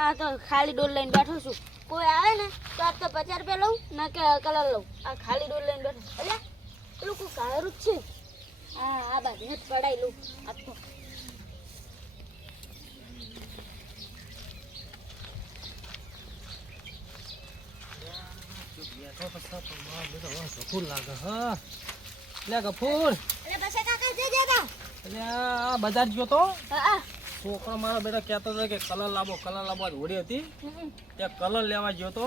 આ તો ખાલી ડોલ લઈને બેઠો છું. કોઈ આવે ને તો આજ તો 50 રૂપિયા લઉં ના કે કલર લઉં. આ ખાલી ડોલ લઈને બેઠો. અલ્યા પેલું કોઈ કાળું જ છે. આ બાજુ જ પડાઈ લઉં આ તો. ગફૂર લાગે હા લે ગફૂર પછી કાકા જઈ જતા. આ બજાર ગયો તો હા છોકરો મારો બેટા કહેતો હતો કે કલર લાવો આજ હોળી હતી ત્યાં કલર લેવા ગયો તો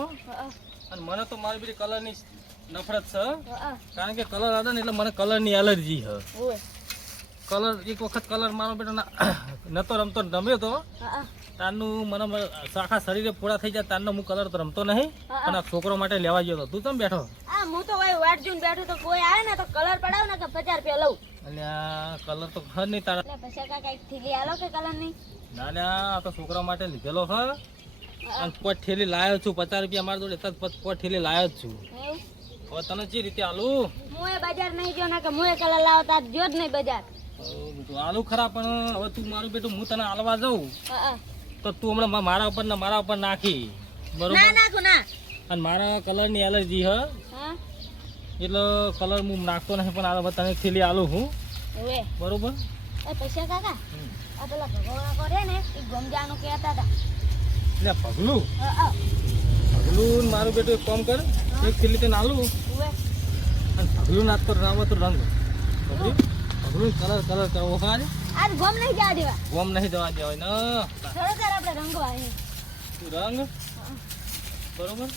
અને મને તો મારી બધી કલરની નફરત છે કારણ કે કલર હતા ને એટલે મને કલરની એલર્જી છે. કલર એક વખત કલર મારો બેટો નતો રમતો રમ્યો તો તારનું મને આખા શરીરે પૂરા થઈ જાય તારનો હું કલર તો રમતો નહીં પણ આ છોકરો માટે લેવા ગયો હતો. તું કેમ બેઠો? હું તો ભાઈ વાટ જોઈને બેઠો તો કોઈ આવે ને તો કલર પડાવ ને કે 50 રૂપિયા લઉં. અને આ કલર તો ખર નહીં તારા. એટલે પછી કાકા એક થેલી આલો કે કલર ની? ના ના આ તો છોકરા માટે લીધેલો હ અને પોટ થેલી લાવ્યો છું 50 રૂપિયા મારી જોડે પોટ થેલી લાવ્યો જ છું. હવે તને જે રીતે આલું હું એ બજાર નહીં ગયો ને કે હું એ કલર લાવતા ગયો જ નહીં બજાર. આલુ ખરા પણ હવે તું મારું બેટું હું તને આલવા જાઉં તો તું હમણાં મારા ઉપર નાખી બરોબર ના નાખું ના. અને મારા કલરની એલર્જી હ એટલે કલર હું નાખતો નહીં પણ આ તને થેલી આલું હું બરોબર. એ પૈસા કાકા આ પેલા ભગવાન કરે ને એ ગમજાનું કહેતા હતા. એટલે પગલું મારું બેટું એક કામ કર એક થેલી તને આલું અને પગલું નાખતો રાવ તો રંગ પગલું કલર કરવો ખાલી આજ ગમ નહીં જવા દેવા. ગોમ નહીં જવા દેવાય ને થોડો આપણે રંગવા હે તું રંગ બરોબર.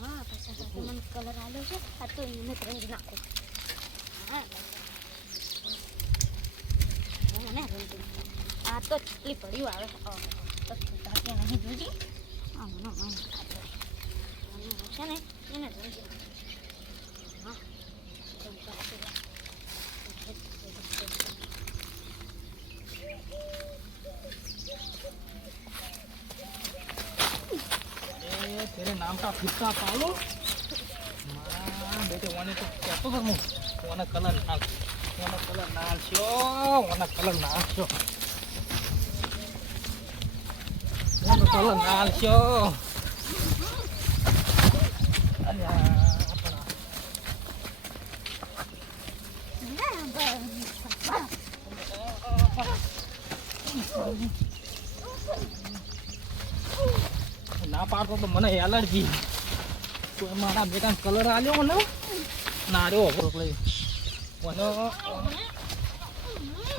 હા પૈસા કાકા મને કલર આલ્યો છે આ તો એને રંગ નાખો. હા મને રંગ આ તો ચટલી પડ્યું આવે તો તાકે નહીં જોજી આ મને છે ને એને રંગ હા तेरे नाम का फिक्का पालो बेटे वाने तो क्या तो करूं वाना कलर नाल शो वाना कलर नाल शो अल्या ના પાડતો તો મને એલર્જી તો મારા બેટા કલર આલ્યો ને નાર્યો મને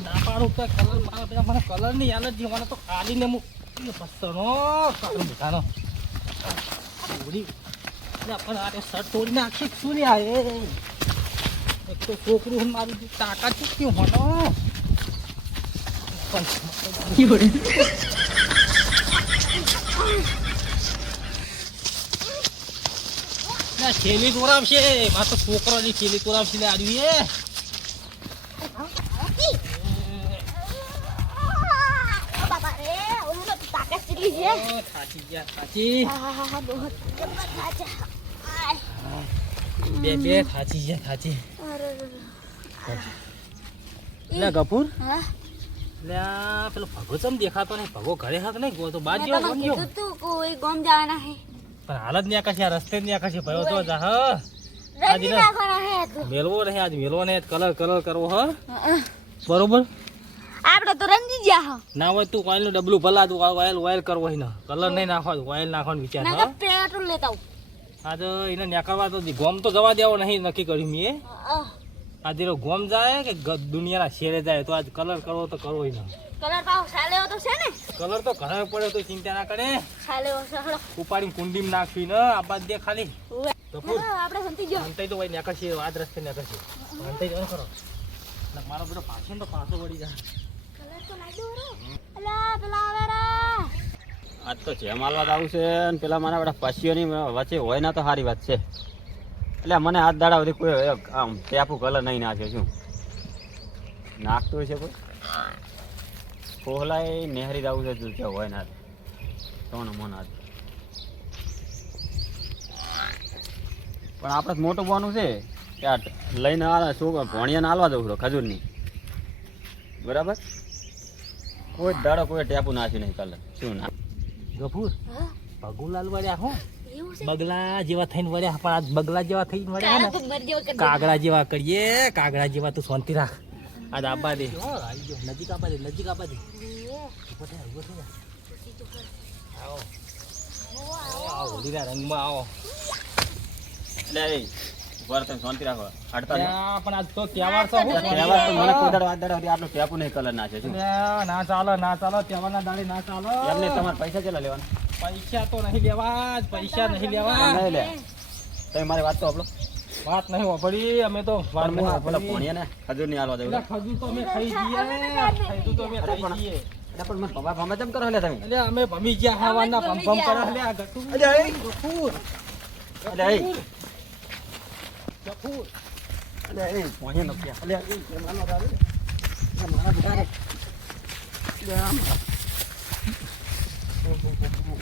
ના પાડું તો કલર મારા બેટા મને કલરની એલર્જી મને તો આલીને હું પસંદનો કાઢું બેટાનો થોડી પણ આ શર્ટ તોડી નાખી શું ને આ એક તો છોકરું મારું તાકાત ચૂક્યું મને છેલી તોરાવશે મારે તો છોકરાની છેલી તોરાવશે આવી કપૂર પેલો ભગો ચમ દેખાતો નહીં ભગો ઘરે હક નહીં ગયો તો બાર જેવો કોઈ ગમ જવાના હે પણ હાલત ની આકાશી આ રસ્તે ની આકાશી ભયો તો જા હ મેલવો નહીં આજ મેલવો નહીં કલર કરવો હ બરોબર. આપણે તો રંગી ગયા હ ના હોય તું ઓઇલ નું ડબલું ભલા તું ઓઇલ કરવો હોય કલર નહીં નાખવા ઓઇલ નાખવાનો વિચાર હ પેટ્રોલ લેતા આજ એને નીકળવા તો ગોમ તો જવા દેવો નહીં નક્કી કર્યું મેં આજે ગોમ જાય કે દુનિયાના શેરે જાય તો આજ કલર કરવો તો કરવો ને કલર પાવ સાલેવો તો છે ને કલર તો ઘરે પડ્યો તો ચિંતા ના કરે સાલેવો સહળો ઉપાડીને કુંડીમાં નાખવી ને આ બાદ દે ખાલી આપણે સંતી ગયો અંતઈ તો ભાઈ નીકળશે આજ રસ્તે નીકળશે અંતઈ જવાનું કરો મારો બેટો પાછો તો પાછો વળી જાય કલર તો લાગ્યો રે અલા પેલા આવે રે આજ તો જેમ હાલવા આવું છે અને પેલા મારા બધા પશીઓની વચ્ચે હોય ના તો સારી વાત છે. એટલે મને હાથ દાડા બધી કોઈ આમ ટેપું કલર નહીં નાખ્યો છું નાખતું હોય છે કોઈ કોહલાય નેહરી જવું છે ત્યાં હોય ના ત્રણ મન હાથ પણ આપણે મોટું બોનું છે ત્યાં લઈને શું ભણિયાને હાલવા જવું છું ખજૂરની બરાબર કોઈ દાડો કોઈ ટેપુ નાખ્યું નહીં કલર શું ના ગફુર હા ભગુલાલ વળ્યા હો એવું છે બગલા જેવા થઈને વળ્યા પણ આજ બગલા જેવા થઈને વળ્યા ને કાળા મર જેવો કરી કાગડા જેવા કરીએ કાગડા જેવા તું શાંતિ રાખ આજ આબા દે આવી ગયો નજીક આબા દે નજીક આબા દે ઉભો થા આવો આવો હોલીના રંગમાં આવો એટલે એ વાર તમે શાંતિ રાખો હડતા નહીં. ત્યાં પણ આજ તો તહેવાર છે હું તહેવાર તો મને કોઈ દાડો આજ દાડો સુધી આટલો ટેપુ નહીં કલર નાખે શું ના ચાલો તહેવારના દાડે ના ચાલો એમને તમારે પૈસા કેટલા લેવાના પૈસા તો નહીં લેવા જ પૈસા નહીં લેવા નહીં લે તમે મારી વાત તો આપલો વાત નહીં વાપરી અમે તો વાત પણ નહીં હું પેલા વાપરી ભણીએ ને ખજૂર નહીં હાલવા દેવું એટલે ખજૂર તો અમે ખાઈ જઈએ ખજૂર તો અમે ખાઈ જઈએ એટલે પણ મને ભમા ભમા કેમ કરો લે તમે એટલે અમે ભમી ગયા હવાના અમે ભમ ભમી ભમ ગયા. કરે લે ગટુ અરે એ ગફુર એટલે એ ગફુર એટલે એ ભણીએ ન કે એટલે એ કે માનો દાદા એ મારા બિચારે એટલે આમ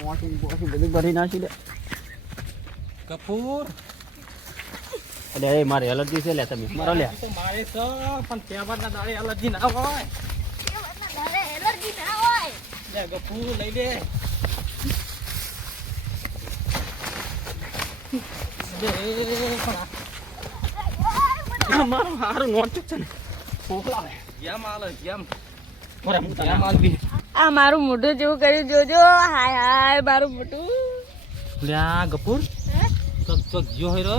મોટી બધી ભરી નાખી લે ગફુર એટલે એ મારી એલર્જી છે લે તમે મારો લે તો મારે તો પણ તહેવારના દાડે એલર્જી ના હોય દાડે એલર્જી ના હોય લે ગફુર લઈ લે મારું હારું નોચુક છે ને પોકલાવે જેમ આલે જેમ બરાબર હું જેમ આલવી આ મારું મોઢું જેવું કર્યું જોજો હાય હાય મારું મોઢું લ્યા ગફુર ચોક ચોક જો હેરો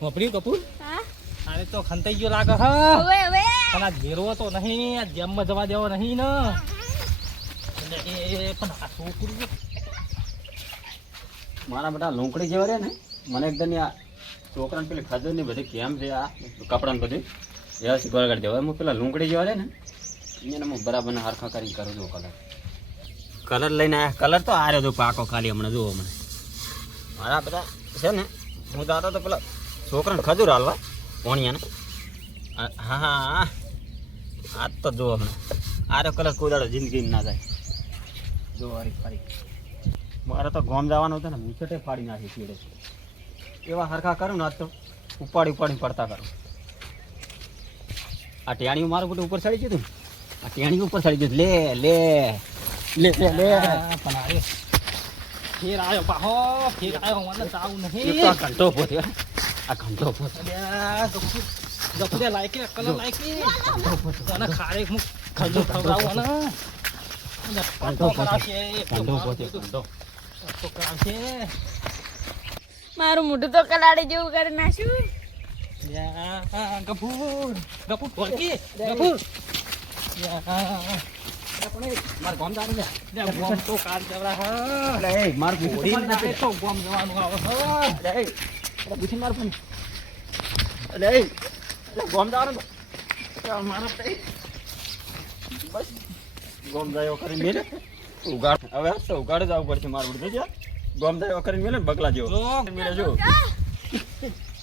વાપરી ગફુર હા આને તો ખંતાઈ ગયો લાગે હા હવે હવે પણ આ ઘેરવો તો નહીં આ જેમમાં જવા દેવો નહીં ને એટલે એ પણ આ છોકરું મારા બધા લોંકડી જેવા રે ને મને એકદમ આ છોકરાને પેલી ખજૂર ની બધી કેમ છે આ કપડા ને બધું વ્યવસ્થિત ગળગાડી દેવાય હું પેલા લોંકડી જેવા રે ને એને હું બરાબર ને હરખા કરી કરું છું કલર લઈને આવ્યા કલર તો આ રહ્યો હતો પાકો ખાલી હમણાં જુઓ મને મારા બધા છે ને હું તો તો પેલા છોકરાને ખજૂર હાલવા ભોણિયાને હા હા આજ તો જુઓ હમણાં આ રહ્યો કલર કોઈ દાડો જિંદગી ના જાય જો હરી ફરી મારે તો ગોમ જવાનું હતું ને મુછટે ફાડી નાખી ચીડે એવા હરખા કરું ને આજ તો ઉપાડી પડતા કરું આ ટેણીઓ મારું બધું ઉપર ચડી ગયું આ ટેણી ઉપર ચડી ગયું લે લે લે લે લે પણ અરે ફેર આવ્યો પાહો ફેર આવ્યો મને જાવું એક નહીં તો આ ઘંટો ઉભો થયો આ ઘંટો ઉભો થયો અલ્યા ગફુરે લાયકે કલર લાયકે તને ખારે હું ખજૂર ખવડાવું ને ઘંટો ઉભો થયો ઘંટો ઉભો થયો ઘંટો તો કરાવશે મારું મોઢું તો કલાડી જેવું કરી નાખ્યું ગફુર ગફુર ભોળકી ગફુર મારે ગોમ જવાનું છે ગોમ તો કાલ જવડા હા એટલે એ માર પૂરી નથી તો ગોમ જવાનું આવે એટલે એ એટલે પૂછી માર પણ એટલે એ એટલે ગોમ જવાનું તો મારા તો બસ ગોમ જાય કરીને મેલે ઉગાડ હવે તો ઉગાડ જવું પડશે મારું બધું ગોમ જાય કરીને મેલે બગલા જેવો જો મેલે જો જા.